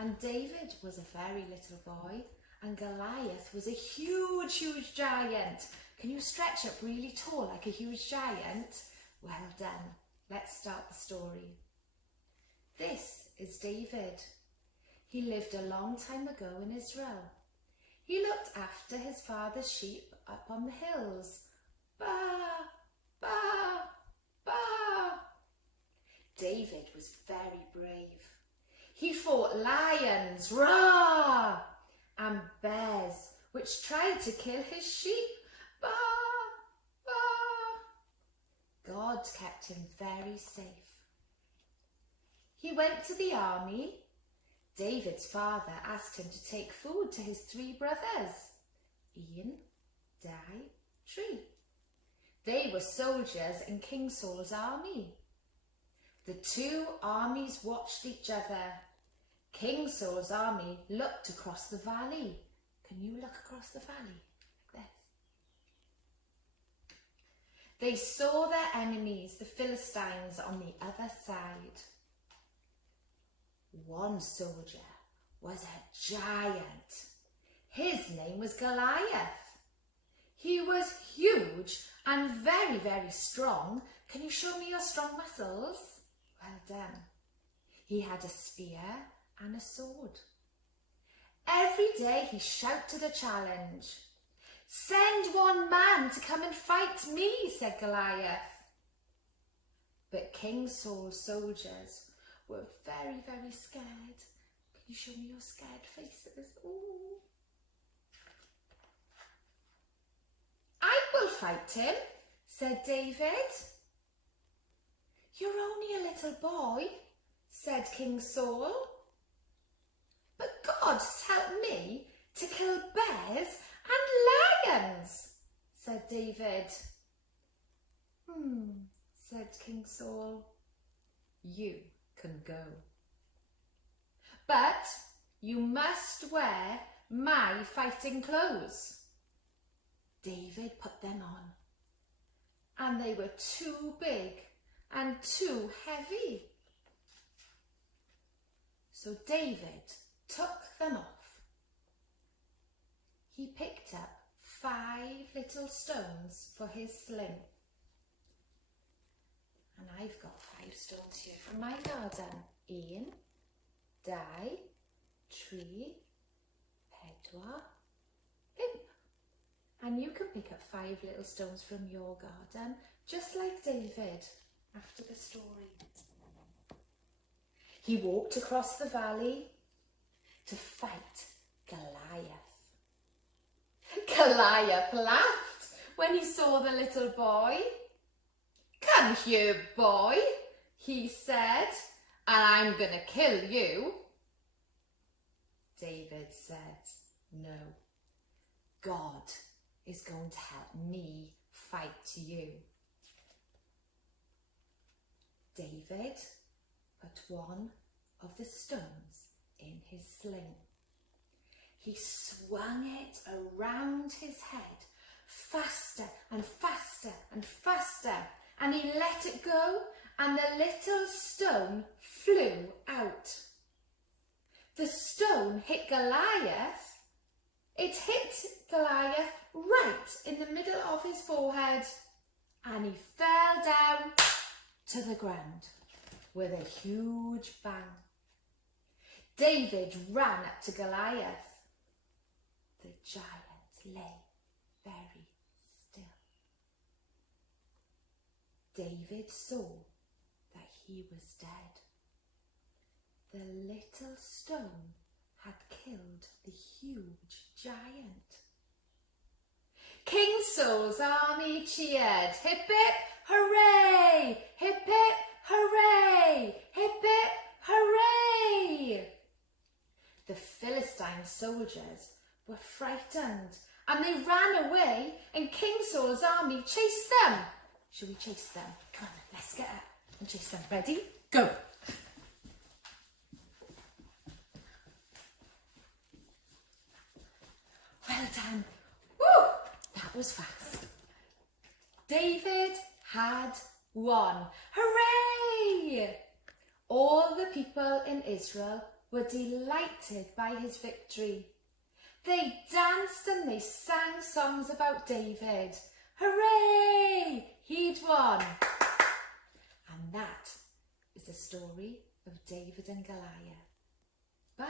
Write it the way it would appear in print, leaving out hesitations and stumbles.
and David was a very little boy, and Goliath was a huge, huge giant. Can you stretch up really tall like a huge giant? Well done. Let's start the story. This is David. He lived a long time ago in Israel. He looked after his father's sheep up on the hills. Ba, ba, ba. David was very brave. He fought lions, roar, and bears, which tried to kill his sheep. Ba, ba. God kept him very safe. He went to the army. David's father asked him to take food to his 3 brothers, Ian, Dai, Tree. They were soldiers in King Saul's army. The 2 armies watched each other. King Saul's army looked across the valley. Can you look across the valley like this? They saw their enemies, the Philistines, on the other side. One soldier was a giant. His name was Goliath. He was huge and very, very strong. Can you show me your strong muscles? Well done. He had a spear and a sword. Every day he shouted a challenge. "Send one man to come and fight me," said Goliath. But King Saul's soldiers were very, very scared. Can you show me your scared faces? Ooh. "I will fight him," said David. "You're only a little boy," said King Saul. "But God's helped me to kill bears and lions," said David. Said King Saul. "You can go. But you must wear my fighting clothes." David put them on, and they were too big and too heavy. So David took them off. He picked up 5 little stones for his sling. And I've got 5 stones here from my garden. 1, 2, 3, 4, 5. And you can pick up 5 little stones from your garden, just like David, after the story. He walked across the valley to fight Goliath. Goliath laughed when he saw the little boy. "Come here, boy," he said, "and I'm going to kill you." David said, "No, God is going to help me fight you." David put one of the stones in his sling. He swung it around his head, faster and faster and faster, and he let it go, and the little stone flew out. The stone hit Goliath. It hit Goliath right in the middle of his forehead, and he fell down to the ground with a huge bang. David ran up to Goliath. The giant lay very still. David saw that he was dead. The little stone had killed the huge giant. King Saul's army cheered. "Hip hip hooray! Hip hip hooray! Hip hip hooray!" The Philistine soldiers were frightened and they ran away, and King Saul's army chased them. Shall we chase them? Come on, let's get up and chase them. Ready? Go! Well done. Woo! That was fast. David had won. Hooray! All the people in Israel were delighted by his victory. They danced and they sang songs about David. Hooray! He'd won. And that is the story of David and Goliath. Bye.